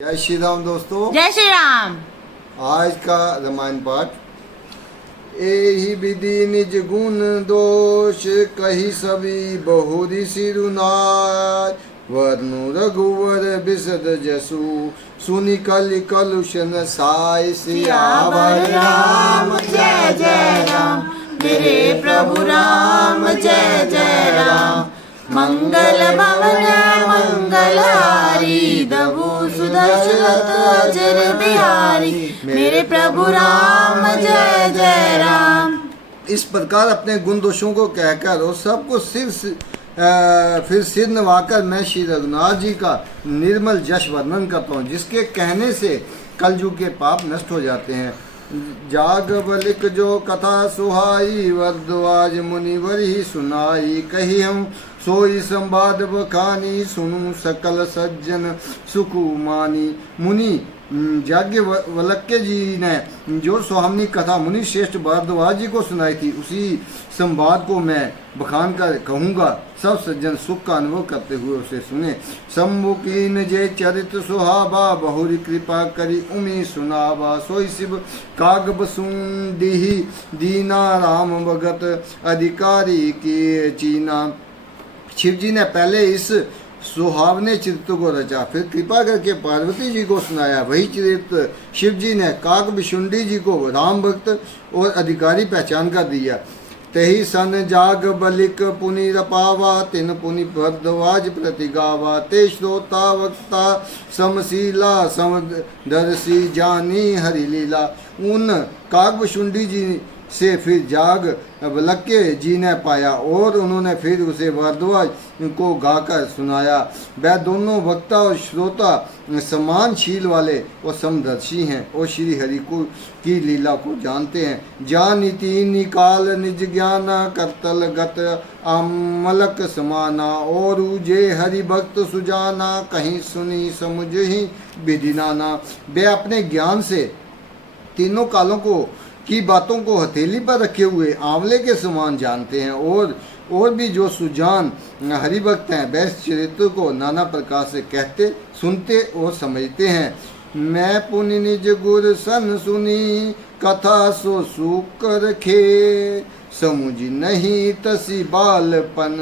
जय श्री राम दोस्तों। जय श्री राम। आज का रामायण पाठ। एहि विधि निज गुण दोष कही सभी बहुरी सिरुनाय वर्णु रघुवर बिसद जसु सुनि कलि कलुषन साय सियावर राम जय जय राम, मेरे प्रभु राम जय जय राम। मंगल भवन मंगलहारी दबु सुदर्शन अजर बिहारी, मेरे प्रभु राम जय जय राम। इस प्रकार अपने गुण दोषों को कहकर और सबको फिर सिर नवाकर मैं श्री रघुनाथ जी का निर्मल जश वर्णन करता हूँ, जिसके कहने से कलयुग के पाप नष्ट हो जाते हैं। जागवलिक जो कथा सुहाई वर्दवाज मुनिवर ही सुनाई, कही हम सोई संवाद बखानी सुनु सकल सज्जन सुकुमानी। मुनि याज्ञवल्क्य जी ने जो सुहामनी कथा मुनि श्रेष्ठ भारद्वाज जी को सुनाई थी, उसी संवाद को मैं बखान कर कहूँगा। सब सज्जन सुख का अनुभव करते हुए उसे सुने। सम्मुखीन जे चरित सुहावा बहुरी कृपा करी उमी सुनावा, सोई शिव काग बसुंदी दीना राम भगत अधिकारी की चीना। शिव जी ने पहले इस सुहावने चरित्र को रचा, फिर कृपा करके पार्वती जी को सुनाया। वही चरित्र शिव जी ने काग बिशुंडी जी को राम भक्त और अधिकारी पहचान कर दिया। तही सन जाग बलिक पुनि रपावा, तिन पुनि भरद्वाज प्रतिगावा। ते श्रोता वक्ता समशीला समदर्शी जानी हरि लीला। उन काग बिशुंडी जी से फिर जाग वल्क्य जी ने पाया और उन्होंने फिर उसे भारद्वाज को गाकर सुनाया। वह दोनों वक्ता और श्रोता समान शील वाले और समदर्शी हैं और श्री हरि को की लीला को जानते हैं। जानिति निकाल निज ज्ञाना करतल गत अमलक समाना, और जे हरि भक्त सुजाना कहीं सुनी समझ ही विधि नाना। वे अपने ज्ञान से तीनों कालों की बातों को हथेली पर रखे हुए आंवले के समान जानते हैं, और भी जो सुजान हरिभक्त हैं वह चरित्र को नाना प्रकार से कहते सुनते और समझते हैं। मैं पुनि निज गुर सन सुनी कथा सो सूक रखे, समुझ नहीं तसी बालपन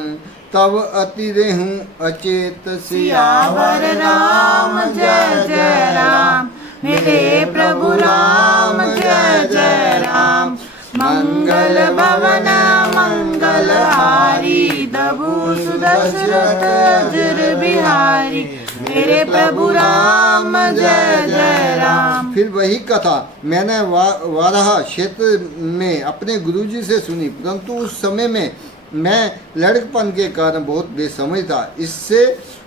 तब अति रेहूं अचेत। सियावर राम जय जय राम, मेरे प्रभु राम जय जय राम। मंगल भवन मंगलहारी दबु सुदर्शन अजर बिहारी, मेरे प्रभु राम जय जय राम। फिर वही कथा मैंने वाराह क्षेत्र में अपने गुरुजी से सुनी, परंतु उस समय में मैं लड़कपन के कारण बहुत बेसमझ था, इससे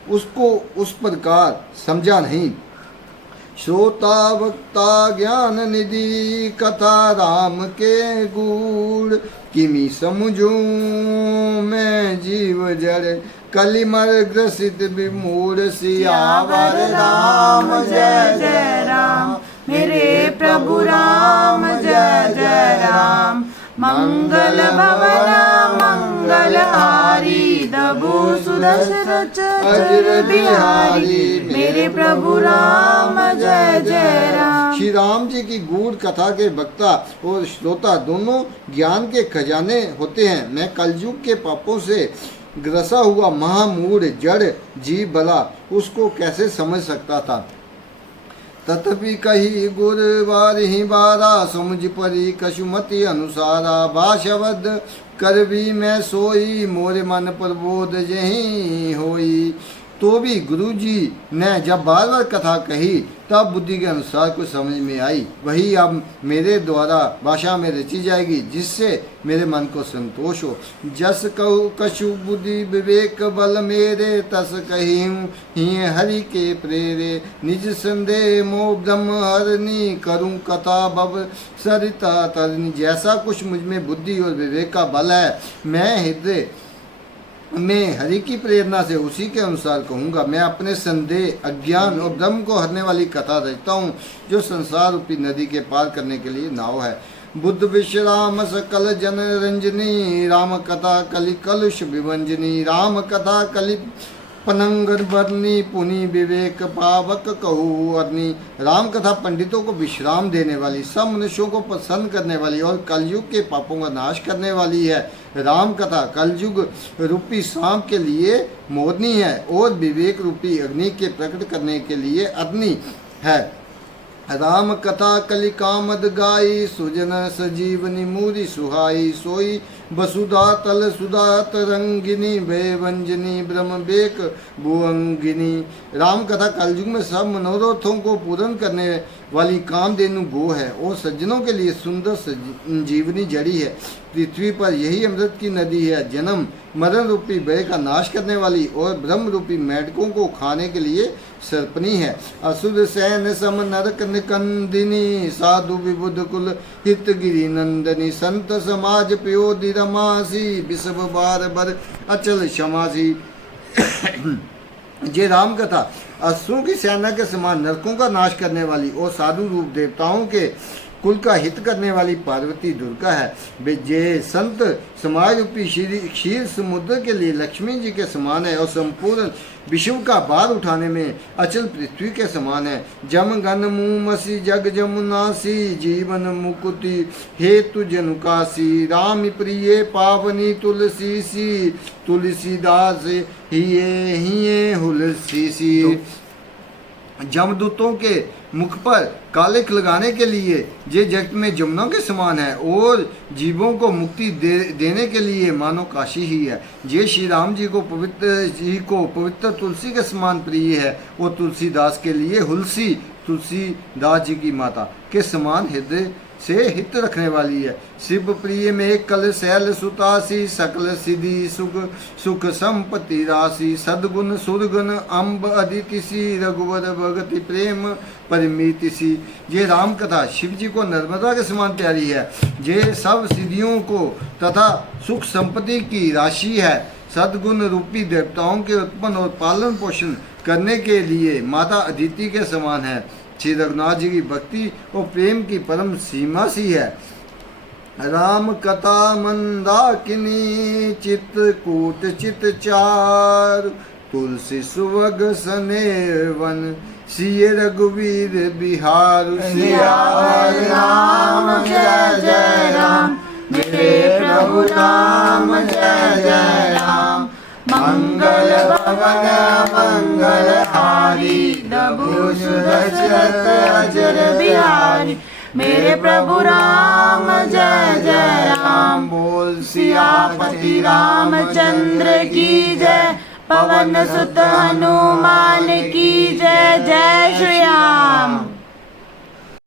उसको उस प्रकार समझा नहीं। श्रोता वक्ता ज्ञान निधि कथा राम के गुण, किमी समझूं मैं जीव जड़ कलिमर ग्रसित विमूढ़। सियावर राम जय जय राम, मेरे प्रभु राम जय जय राम। मंगल भवन मंगलहारी दबु सुदर्शन अजर बिहारी, मेरे प्रभु राम जय जय राम। श्री राम जी की गूढ़ कथा के वक्ता और श्रोता दोनों ज्ञान के खजाने होते हैं। मैं कलयुग के पापों से ग्रसा हुआ महामूढ़ जड़ जीव भला उसको कैसे समझ सकता था। तथापि कही गुर बारहि बारा, समुझ परी कशुमति अनुसारा। भाषावद कर भी मैं सोई, मोरे मन प्रबोध यही होई। तो भी गुरुजी ने जब बार बार कथा कही तब बुद्धि के अनुसार कुछ समझ में आई। वही अब मेरे द्वारा भाषा में रची जाएगी, जिससे मेरे मन को संतोष हो। जस कहु कछु बुद्धि विवेक बल मेरे, तस कही ही हरि के प्रेरे। निज संदेह मोह ब्रह्म हरनी, करूं कथा भव सरिता तरनी। जैसा कुछ मुझ में बुद्धि और विवेक का बल है, मैं हृदय मैं हरि की प्रेरणा से उसी के अनुसार कहूँगा। मैं अपने संदेह अज्ञान और ब्रह्म को हरने वाली कथा रचता हूँ, जो संसार रूपी नदी के पार करने के लिए नाव है। बुद्ध विश्राम सकल जन रंजनी, राम कथा कलि कलुष विभंजनी। राम कथा कलि पनंगर बरनी पुनि विवेक पावक कहू अरनी। राम कथा पंडितों को विश्राम देने वाली, सब मनुष्यों को प्रसन्न करने वाली और कलयुग के पापों का नाश करने वाली है। राम कथा कलयुग रूपी सांप के लिए मोरनी है और विवेक रूपी अग्नि के प्रकट करने के लिए अग्नि है। राम कथा कलिकामद गाई, सुजन सजीवनी मूरी सुहाई। सोई वसुधा तल सुधा तरंगिनी, भयवंजनी ब्रह्म बेक भुअंगिनी। राम कथा कलयुग में सब मनोरथों को पूर्ण करने वाली कामधेनु गो है और सज्जनों के लिए सुंदर संजीवनी जड़ी है। पृथ्वी पर यही अमृत की नदी है, जन्म मरण रूपी भय का नाश करने वाली और ब्रह्म रूपी मेढकों को खाने के लिए सर्पनी है। असुर सैन सम नरक निकंदिनी, साधु विबुध कुल हित गिरी नंदनी। संत समाज प्योदि रमासी, विषभ बार बर अचल क्षमासी। ये राम कथा असुरों की सेना के समान नरकों का नाश करने वाली और साधु रूप देवताओं के कुल का हित करने वाली पार्वती दुर्गा है। जे संत समाज रूपी क्षीर समुद्र के लिए लक्ष्मी जी के समान है और संपूर्ण विश्व का भार उठाने में अचल पृथ्वी के समान है। जम गन मुमसी जग जमुनासी, जीवन मुकुति हेतु जनुकासी। राम प्रिय पावनी तुलसी सी, तुलसीदास हिये हिये हुलसी सी। जमदूतों के मुख पर कालिख लगाने के लिए ये जगत में जमुना के समान है और जीवों को मुक्ति देने के लिए मानो काशी ही है। ये श्री राम जी को पवित्र तुलसी के समान प्रिय है और तुलसीदास के लिए हुलसी तुलसीदास जी की माता के समान हृदय से हित रखने वाली है। शिव प्रिय में कल शैल सुतासी, सकल सिद्धि सुख संपत्ति राशि। सदगुण सुरगुण अम्ब अदितिसी, रघुवर भगति प्रेम परिमितिसी। ये राम कथा शिव जी को नर्मदा के समान प्यारी है। ये सब सिद्धियों को तथा सुख संपत्ति की राशि है। सदगुण रूपी देवताओं के उत्पन्न और पालन पोषण करने के लिए माता अदिति के समान है। श्री रघुनाथ जी की भक्ति और प्रेम की परम सीमा सी है। राम कथा मंदाकिनी, चित्रकूट चित चार। तुलसी सुवग सनेवन, सिय रघुवीर बिहार। सियावर राम जय जय राम, मेरे प्रभु राम जय जय राम। मंगल भवन मंगल हारी, प्रभु सुदशरथ अजर बिहारी। मेरे प्रभु राम जय जय राम। बोल सियापति रामचंद्र की जय, पवन सुत हनुमान की जय। जय श्री राम।